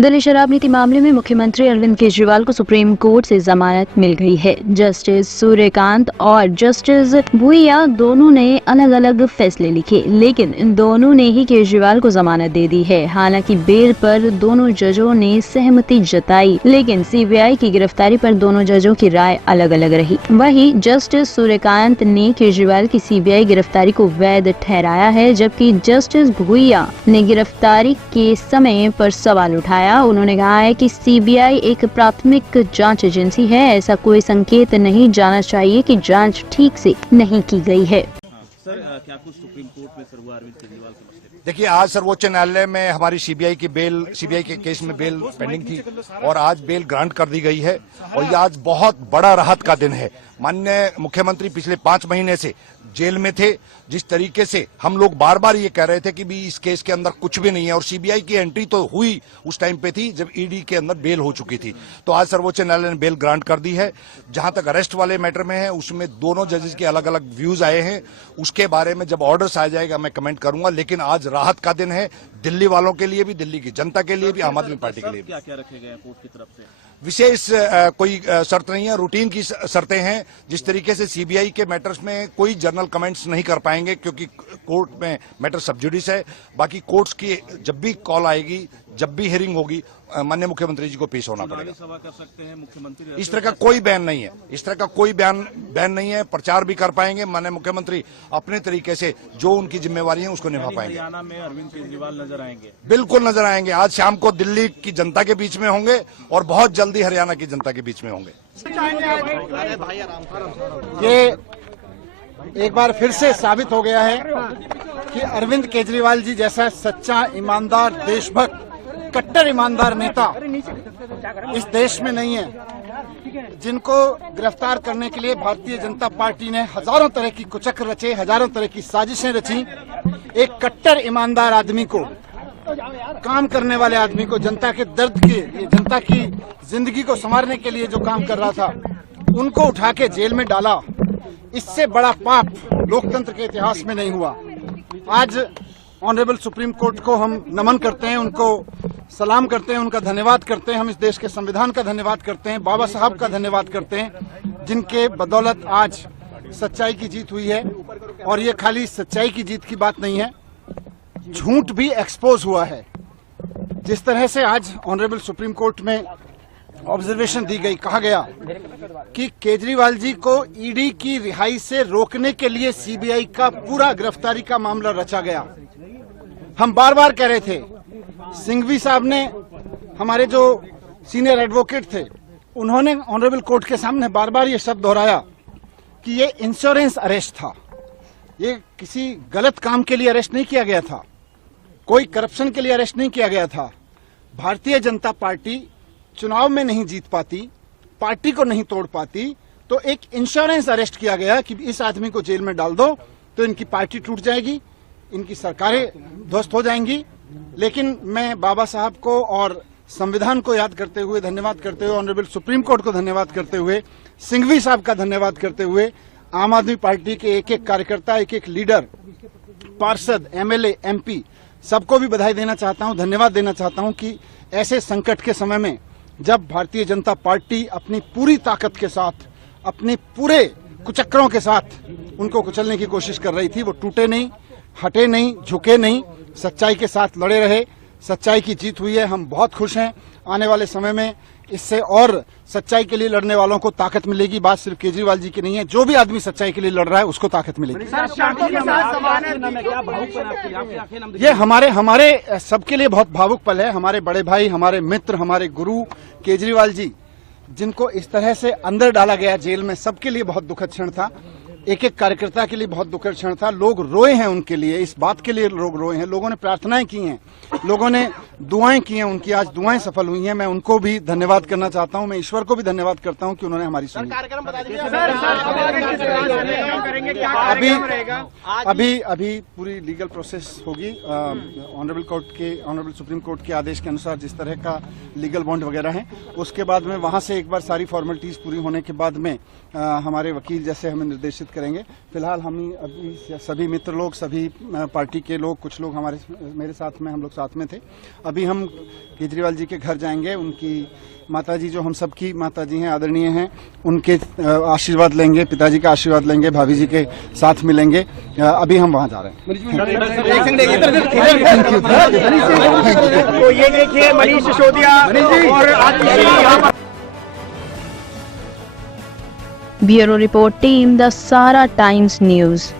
दिल्ली शराब नीति मामले में मुख्यमंत्री अरविंद केजरीवाल को सुप्रीम कोर्ट से जमानत मिल गई है। जस्टिस सूर्यकांत और जस्टिस भुइया दोनों ने अलग अलग फैसले लिखे, लेकिन इन दोनों ने ही केजरीवाल को जमानत दे दी है। हालांकि बेल पर दोनों जजों ने सहमति जताई, लेकिन सीबीआई की गिरफ्तारी पर दोनों जजों की राय अलग अलग रही। वहीं जस्टिस सूर्यकांत ने केजरीवाल की सीबीआई गिरफ्तारी को वैध ठहराया है, जबकि जस्टिस भुइया ने गिरफ्तारी के समय पर सवाल उठाया। उन्होंने कहा है कि सीबीआई एक प्राथमिक जांच एजेंसी है, ऐसा कोई संकेत नहीं जाना चाहिए कि जांच ठीक से नहीं की गई है। सर, क्या कुछ सुप्रीम कोर्ट में सर हुआ अरविंद केजरीवाल के मसले? देखिए, आज सर्वोच्च न्यायालय में हमारी सीबीआई के केस में बेल पेंडिंग थी और आज बेल ग्रांट कर दी गई है और ये आज बहुत बड़ा राहत का दिन है। माननीय मुख्यमंत्री पिछले 5 महीने से जेल में थे। जिस तरीके से हम लोग बार बार ये कह रहे थे कि भी इस केस के अंदर कुछ भी नहीं है और सीबीआई की एंट्री तो हुई उस टाइम पे थी जब ईडी के अंदर बेल हो चुकी थी, तो आज सर्वोच्च न्यायालय ने बेल ग्रांट कर दी है। जहां तक अरेस्ट वाले मैटर में है उसमें दोनों जजेस के अलग अलग व्यूज आए हैं, उसके बारे में जब ऑर्डर्स आ जाएगा मैं कमेंट करूंगा। लेकिन आज राहत का दिन है दिल्ली वालों के लिए भी, दिल्ली की जनता के लिए भी, आम आदमी पार्टी के लिए भी। क्या क्या रखे गए कोर्ट की तरफ से? विशेष कोई शर्त नहीं है, रूटीन की शर्तें हैं। जिस तरीके से सीबीआई के मैटर्स में कोई जर्नल कमेंट्स नहीं कर पाएंगे क्योंकि कोर्ट में मैटर सब जुडिस है। बाकी कोर्ट्स की जब भी कॉल आएगी, जब भी हियरिंग होगी, माननीय मुख्यमंत्री जी को पेश होना पड़ेगा। सभा कर सकते हैं मुख्यमंत्री? इस तरह का कोई बैन नहीं है, इस तरह का कोई बैन नहीं है। प्रचार भी कर पाएंगे माननीय मुख्यमंत्री अपने तरीके से, जो उनकी जिम्मेवारी है उसको निभा पाएंगे। हरियाणा में अरविंद केजरीवाल नजर आएंगे? बिल्कुल नजर आएंगे। आज शाम को दिल्ली की जनता के बीच में होंगे और बहुत जल्दी हरियाणा की जनता के बीच में होंगे। ये एक बार फिर से साबित हो गया है कि अरविंद केजरीवाल जी जैसा सच्चा, ईमानदार, देशभक्त, कट्टर ईमानदार नेता इस देश में नहीं है। जिनको गिरफ्तार करने के लिए भारतीय जनता पार्टी ने हजारों तरह की कुचक्र रचे, हजारों तरह की साजिशें रची, एक कट्टर ईमानदार आदमी को, काम करने वाले आदमी को, जनता के दर्द के, जनता की जिंदगी को संवारने के लिए जो काम कर रहा था, उनको उठा के जेल में डाला। इससे बड़ा पाप लोकतंत्र के इतिहास में नहीं हुआ। आज ऑनरेबल सुप्रीम कोर्ट को हम नमन करते हैं, उनको सलाम करते हैं, उनका धन्यवाद करते हैं। हम इस देश के संविधान का धन्यवाद करते हैं, बाबा साहब का धन्यवाद करते हैं, जिनके बदौलत आज सच्चाई की जीत हुई है। और ये खाली सच्चाई की जीत की बात नहीं है, झूठ भी एक्सपोज हुआ है। जिस तरह से आज ऑनरेबल सुप्रीम कोर्ट में ऑब्जर्वेशन दी गई, कहा गया कि केजरीवाल जी को ईडी की रिहाई से रोकने के लिए सीबीआई का पूरा गिरफ्तारी का मामला रचा गया। हम बार बार कह रहे थे, सिंघवी साहब ने, हमारे जो सीनियर एडवोकेट थे, उन्होंने ऑनरेबल कोर्ट के सामने बार बार ये शब्द दोहराया कि ये इंश्योरेंस अरेस्ट था, ये किसी गलत काम के लिए अरेस्ट नहीं किया गया था, कोई करप्शन के लिए अरेस्ट नहीं किया गया था। भारतीय जनता पार्टी चुनाव में नहीं जीत पाती, पार्टी को नहीं तोड़ पाती, तो एक इंश्योरेंस अरेस्ट किया गया कि इस आदमी को जेल में डाल दो तो इनकी पार्टी टूट जाएगी, इनकी सरकारें ध्वस्त हो जाएंगी। लेकिन मैं बाबा साहब को और संविधान को याद करते हुए, धन्यवाद करते हुए, ऑनरेबल सुप्रीम कोर्ट को धन्यवाद करते हुए, सिंघवी साहब का धन्यवाद करते हुए, आम आदमी पार्टी के एक एक कार्यकर्ता, एक एक लीडर, पार्षद, एमएलए, एमपी, सबको भी बधाई देना चाहता हूं, धन्यवाद देना चाहता हूं कि ऐसे संकट के समय में जब भारतीय जनता पार्टी अपनी पूरी ताकत के साथ, अपने पूरे कुचक्रों के साथ उनको कुचलने की कोशिश कर रही थी, वो टूटे नहीं, हटे नहीं, झुके नहीं, सच्चाई के साथ लड़े रहे। सच्चाई की जीत हुई है, हम बहुत खुश हैं। आने वाले समय में इससे और सच्चाई के लिए लड़ने वालों को ताकत मिलेगी। बात सिर्फ केजरीवाल जी की नहीं है, जो भी आदमी सच्चाई के लिए लड़ रहा है उसको ताकत मिलेगी। ये हमारे सबके लिए बहुत भावुक पल है। हमारे बड़े भाई, हमारे मित्र, हमारे गुरु केजरीवाल जी, जिनको इस तरह से अंदर डाला गया जेल में, सबके लिए बहुत दुखद क्षण था। एक एक कार्यकर्ता के लिए बहुत दुखद क्षण था। लोग रोए हैं उनके लिए, इस बात के लिए लोग रोए हैं। लोगों ने प्रार्थनाएं की हैं, लोगों ने दुआएं की हैं, उनकी आज दुआएं सफल हुई हैं। मैं उनको भी धन्यवाद करना चाहता हूं, मैं ईश्वर को भी धन्यवाद करता हूं कि उन्होंने हमारी सुनी। अभी पूरी लीगल प्रोसेस होगी। ऑनरेबल सुप्रीम कोर्ट के आदेश के अनुसार जिस तरह का लीगल बॉन्ड वगैरह है, उसके बाद में वहां से एक बार सारी फॉर्मेलिटीज पूरी होने के बाद में हमारे वकील जैसे हमें निर्देशित करेंगे। फिलहाल हम अभी सभी मित्र लोग, सभी पार्टी के लोग, कुछ लोग मेरे साथ में, हम लोग साथ में थे। अभी हम केजरीवाल जी के घर जाएंगे। उनकी माताजी जो हम सबकी माताजी हैं, आदरणीय हैं, उनके आशीर्वाद लेंगे, पिताजी का आशीर्वाद लेंगे, भाभी जी के साथ मिलेंगे। अभी हम वहां जा रहे हैं। तो ये देखिए मनीष सिसोदिया और आप ब्यूरो रिपोर्ट टीम द सारा टाइम्स न्यूज।